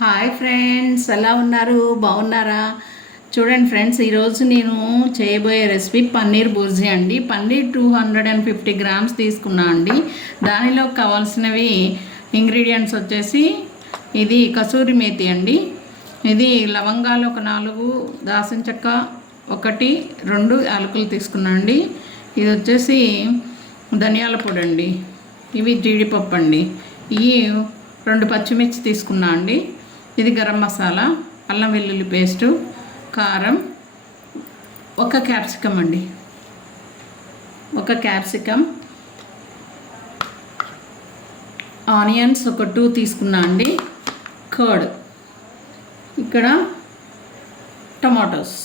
Hi friends ఎలా ఉన్నారు? బాగున్నారా? చూడండి ఫ్రెండ్స్ ఈరోజు నేను చేయబోయే రెసిపీ పన్నీర్ బుర్జీ అండి. Paneer two hundred and fifty grams తీసుకున్నా అండి. దానిలో కావాల్సినవి ఇంగ్రీడియంట్స్ వచ్చేసి ఇది కసూరి మేతి అండి. ఇది లవంగాలు ఒక నాలుగు దాసిన చెక్క ఒకటి రెండు యాలకులు తీసుకున్నా అండి. ఇది వచ్చేసి ధనియాల పొడి అండి. ఇవి జీడిపప్పు అండి. ఇవి రెండు పచ్చిమిర్చి తీసుకున్నా అండి. ఇది గరం మసాలా అల్లం వెల్లుల్లి పేస్టు కారం ఒక క్యాప్సికమ్ అండి. ఒక క్యాప్సికమ్ ఆనియన్స్ ఒక టూ తీసుకున్నా అండి. కర్డ్ ఇక్కడ టమాటోస్.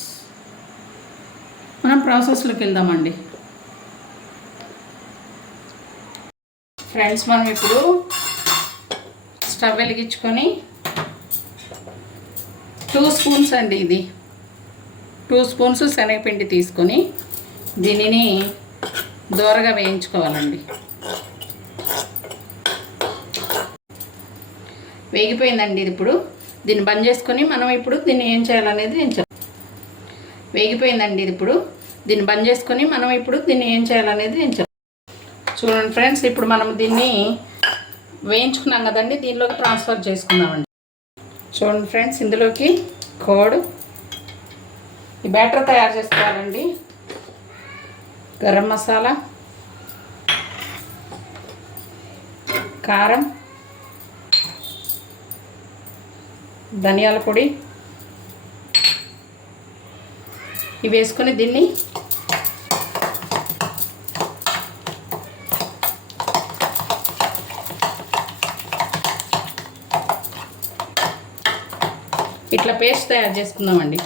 మనం ప్రాసెస్లోకి వెళ్దామండి. ఫ్రెండ్స్ మనం ఇప్పుడు స్టవ్ వెలిగించుకొని టూ స్పూన్స్ అండి ఇది. టూ స్పూన్స్ శనగపిండి తీసుకొని దీనిని దూరగా వేయించుకోవాలండి. వేగిపోయిందండి ఇది ఇప్పుడు. దీన్ని బంద్ చేసుకొని మనం ఇప్పుడు దీన్ని ఏం చేయాలనేది నేను చెప్ వేగిపోయిందండి ఇది ఇప్పుడు. దీన్ని బంద్ చేసుకొని మనం ఇప్పుడు దీన్ని ఏం చేయాలనేది నేను చెప్ చూడండి ఫ్రెండ్స్ ఇప్పుడు మనం దీన్ని వేయించుకున్నాం కదండి దీనిలోకి ట్రాన్స్ఫర్ చేసుకుందామండి. చూడండి ఫ్రెండ్స్ ఇందులోకి కోడ్. ఈ బ్యాటర్ తయారు చేసుకోవాలండి గరం మసాలా కారం ధనియాల పొడి. ఇవి వేసుకొని దీన్ని ఇట్లా పేస్ట్ తయారు చేసుకుందామండి.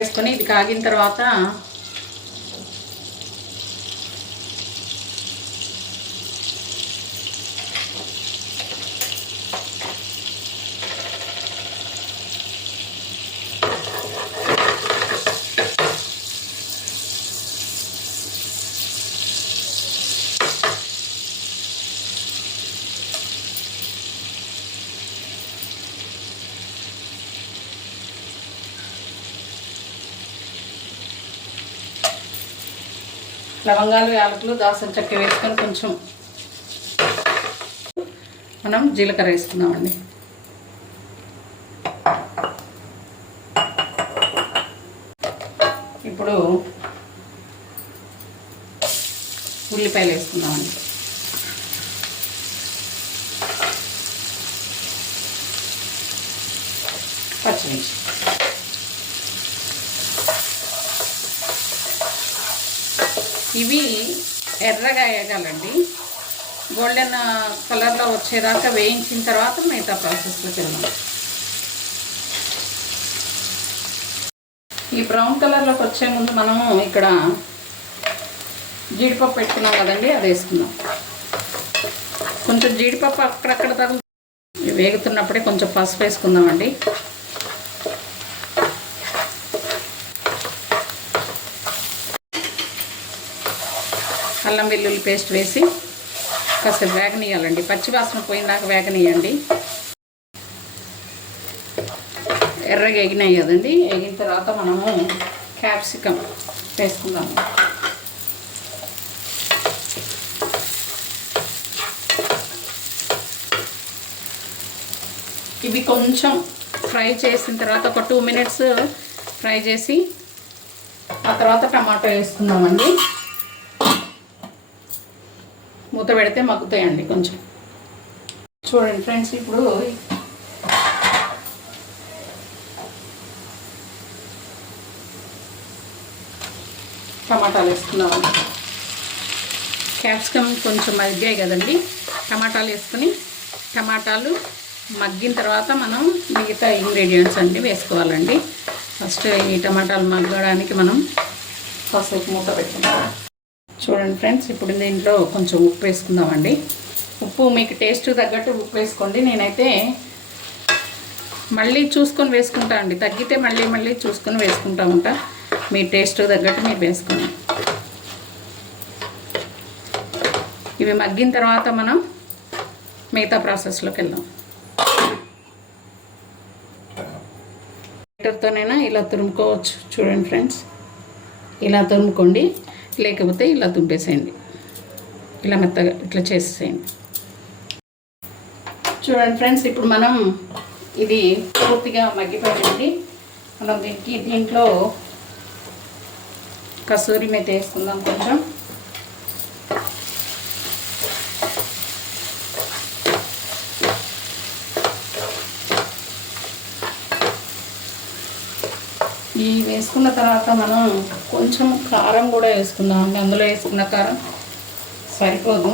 వేసుకొని ఇది కాగిన తర్వాత లవంగాలు యాలకులు దాసం చెక్క వేసుకొని కొంచెం మనం జీలకర్ర వేసుకుందామండి. ఇప్పుడు ఉల్లిపాయలు వేసుకుందామండి. పచ్చిమిర్చి. ఇవి ఎర్రగా వేయగాలండి. గోల్డెన్ కలర్లో uh, వచ్చేదాకా వేయించిన తర్వాత మిగతా ప్రాసెస్లోకి వెళ్దాం ఈ బ్రౌన్ కలర్లోకి వచ్చే ముందు మనము ఇక్కడ జీడిపప్పు పెట్టుకున్నాం కదండి అది వేసుకుందాం. కొంచెం జీడిపప్పు అక్కడక్కడ తగులు వేగుతున్నప్పుడే కొంచెం పసుపు వేసుకుందామండి. అల్లం వెల్లుల్లి పేస్ట్ వేసి కాసేపు వేగనీయాలండి. పచ్చి పోయినాక వేగనీయండి. ఎర్రగా ఎగినాయి కదండి. ఎగిన తర్వాత మనము క్యాప్సికమ్ వేసుకుందాము. ఇవి కొంచెం ఫ్రై చేసిన తర్వాత ఒక టూ మినిట్స్ ఫ్రై చేసి ఆ తర్వాత టమాటో వేసుకుందామండి. మూత పెడితే మగ్గుతాయండి కొంచెం. చూడండి ఫ్రెండ్స్ ఇప్పుడు టమాటాలు వేసుకుందామండి క్యాప్సికమ్ కొంచెం మగ్గాయి కదండి. టమాటాలు వేసుకొని టమాటాలు మగ్గిన తర్వాత మనం మిగతా ఇంగ్రీడియంట్స్ అన్నీ వేసుకోవాలండి. ఫస్ట్ ఈ టమాటాలు మగ్గడానికి మనం కాసేపు మూత పెట్టుకుందాం. చూడండి ఫ్రెండ్స్ ఇప్పుడు దీంట్లో కొంచెం ఉప్పు వేసుకుందామండి. ఉప్పు మీకు టేస్ట్ తగ్గట్టు ఉప్పు వేసుకోండి. నేనైతే మళ్ళీ చూసుకొని వేసుకుంటా అండి. తగ్గితే మళ్ళీ మళ్ళీ చూసుకొని వేసుకుంటా ఉంటా. మీ టేస్ట్ తగ్గట్టు మీరు వేసుకోండి. ఇవి మగ్గిన తర్వాత మనం మిగతా ప్రాసెస్లోకి వెళ్దాం. గ్రైండర్తోనైనా ఇలా తురుముకోవచ్చు. చూడండి ఫ్రెండ్స్ ఇలా తురుముకోండి. లేకపోతే ఇలా తుంపేసేయండి. ఇలా మెత్తగా ఇట్లా చేసేసేయండి. చూడండి ఫ్రెండ్స్ ఇప్పుడు మనం ఇది పూర్తిగా మగ్గిపోయింది. మనం దీనికి దీంట్లో కసూరి మెత్త వేసుకుందాం కొంచెం. ఈ వేసుకున్న తర్వాత మనం కొంచెం కారం కూడా వేసుకుందాం అండి. అందులో వేసుకున్న కారం సరిపోదు.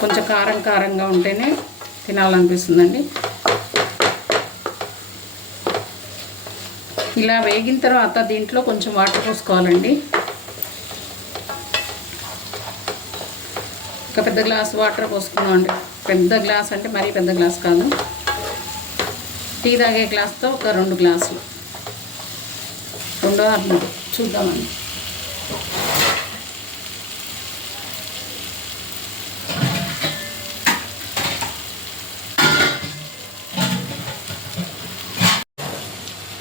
కొంచెం కారం కారంగా ఉంటేనే తినాలనిపిస్తుందండి. ఇలా వేగిన తర్వాత దీంట్లో కొంచెం వాటర్ పోసుకోవాలండి. పెద్ద గ్లాస్ వాటర్ పోసుకున్నామండి అండి. పెద్ద గ్లాస్ అంటే మరీ పెద్ద గ్లాస్ కాదు. టీ తాగే గ్లాస్తో ఒక రెండు గ్లాసులు. రెండో అర్థం చూద్దామండి.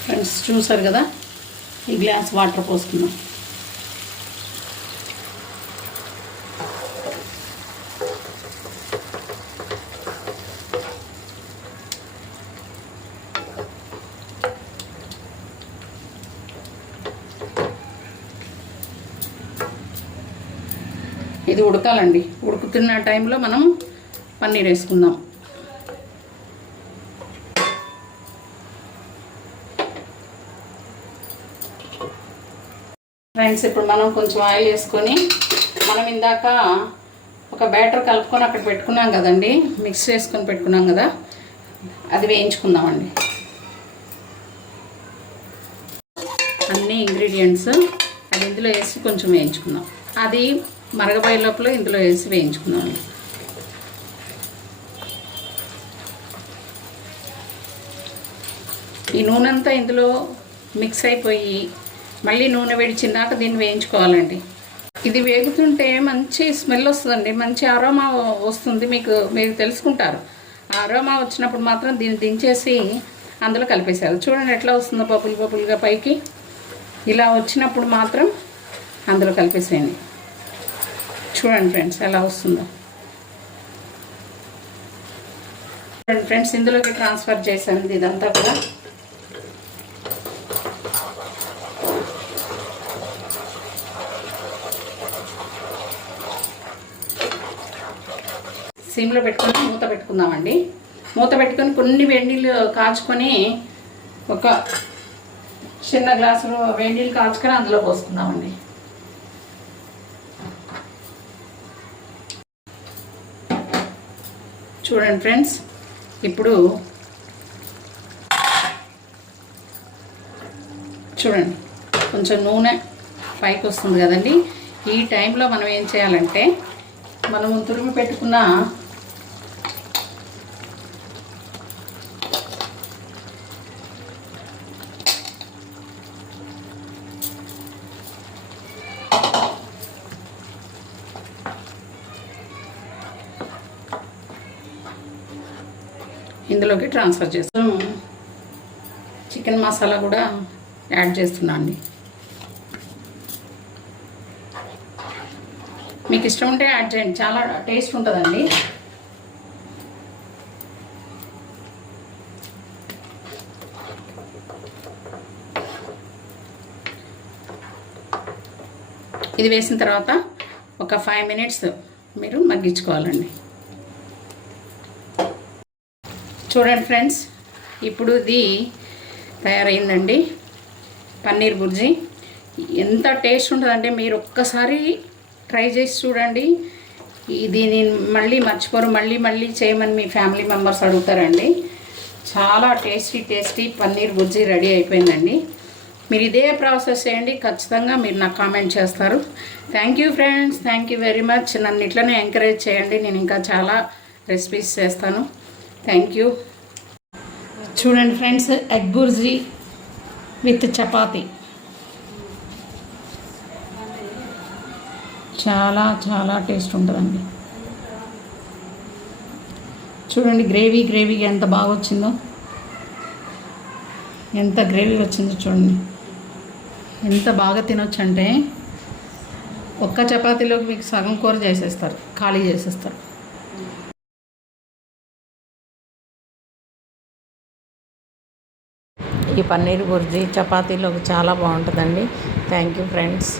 ఫ్రెండ్స్ చూసారు కదా? ఈ గ్లాస్ వాటర్ పోసుకున్నాం. ఇది ఉడకాలండి. ఉడుకుతున్న టైంలో మనం పన్నీర్ వేసుకుందాం. ఫ్రెండ్స్ ఇప్పుడు మనం కొంచెం ఆయిల్ వేసుకొని మనం ఇందాక ఒక బ్యాటర్ కలుపుకొని అక్కడ పెట్టుకున్నాం కదండి. మిక్స్ చేసుకొని పెట్టుకున్నాం కదా. అది వేయించుకుందామండి. అన్ని ఇంగ్రీడియంట్స్ అది ఇందులో వేసి కొంచెం వేయించుకుందాం. అది మరగబోయే లోపల ఇందులో వేసి వేయించుకున్నాను ఈ నూనె అంతా ఇందులో మిక్స్ అయిపోయి మళ్ళీ నూనె వేడిచిన్నాక దీన్ని వేయించుకోవాలండి. ఇది వేగుతుంటే మంచి స్మెల్ వస్తుందండి. మంచి అరోమా వస్తుంది మీకు మీరు తెలుసుకుంటారు. ఆ అరోమా వచ్చినప్పుడు మాత్రం దీన్ని దించేసి అందులో కలిపేసేది చూడండి ఎట్లా వస్తుందో బబుల్ బబుల్గా పైకి. ఇలా వచ్చినప్పుడు మాత్రం అందులో కలిపేసేయండి. చూడండి ఫ్రెండ్స్ ఎలా వస్తుందో. చూడండి ఫ్రెండ్స్ ఇందులోకి ట్రాన్స్ఫర్ చేశాను ఇదంతా కూడా. సిమ్లో పెట్టుకొని మూత పెట్టుకుందామండి. మూత పెట్టుకొని కొన్ని వెండిలు కాచుకొని ఒక చిన్న గ్లాసులో వెండిలు కాచుకొని అందులో పోసుకుందామండి. చూడండి ఫ్రెండ్స్ ఇప్పుడు చూడండి కొంచెం నూనె పైకి వస్తుంది కదండి. ఈ టైంలో మనం ఏం చేయాలంటే మనం తురిమి పెట్టుకున్న ఇందులోకి ట్రాన్స్ఫర్ చేస్తాం. చికెన్ మసాలా కూడా యాడ్ చేస్తున్నా అండి. మీకు ఇష్టం ఉంటే యాడ్ చేయండి. చాలా టేస్ట్ ఉంటుందండి. ఇది వేసిన తర్వాత ఒక ఫైవ్ మినిట్స్ మీరు మగ్గించుకోవాలండి. చూడండి ఫ్రెండ్స్ ఇప్పుడు ఇది తయారైందండి. పన్నీర్ బుర్జీ. ఎంత టేస్ట్ ఉంటుందంటే మీరు ఒక్కసారి ట్రై చేసి చూడండి. ఇది నేను మళ్ళీ మర్చిపోరు మళ్ళీ మళ్ళీ చేయమని మీ ఫ్యామిలీ మెంబర్స్ అడుగుతారండి. చాలా tasty tasty paneer bhurji ready అయిపోయిందండి. మీరు ఇదే ప్రాసెస్ చేయండి ఖచ్చితంగా మీరు నాకు కామెంట్ చేస్తారు. Thank you friends thank you very much నన్ను ఇట్లనే ఎంకరేజ్ చేయండి. నేను ఇంకా చాలా రెసిపీస్ చేస్తాను. థ్యాంక్ యూ చూడండి friends egg bhurji with chapati. చాలా చాలా టేస్ట్ ఉంటుందండి. చూడండి గ్రేవీ గ్రేవీగా ఎంత బాగా వచ్చిందో. ఎంత గ్రేవీ వచ్చిందో చూడండి. ఎంత బాగా తినొచ్చు అంటే ఒక్క చపాతీలోకి మీకు సగం కూర చేసేస్తారు ఖాళీ చేసేస్తారు. ఈ పన్నీర్ బుర్జీ చపాతీలోకి చాలా బాగుంటుందండి. Thank you friends